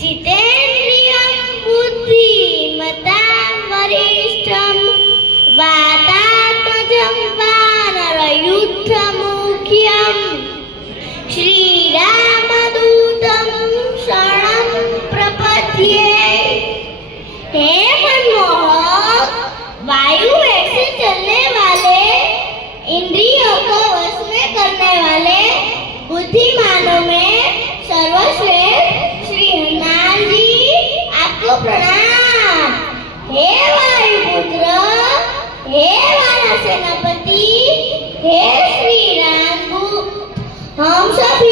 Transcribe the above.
जितेन्द्रियं बुद्धिमतां वरिष्ठं वातात्मजं वानरयुद्धमुख्यं श्रीरामदूतं शरणं प्रपद्ये। हे मनमोहक, वायु वेग से चलने वाले, इंद्रियों को वश में करने वाले बुद्धिमानों में सर्वश्रेष्ठ श्री हनुमान जी, आपको प्रणाम। हे वायुपुत्र, हे वानर सेनापति, हे श्री राम, हम सभी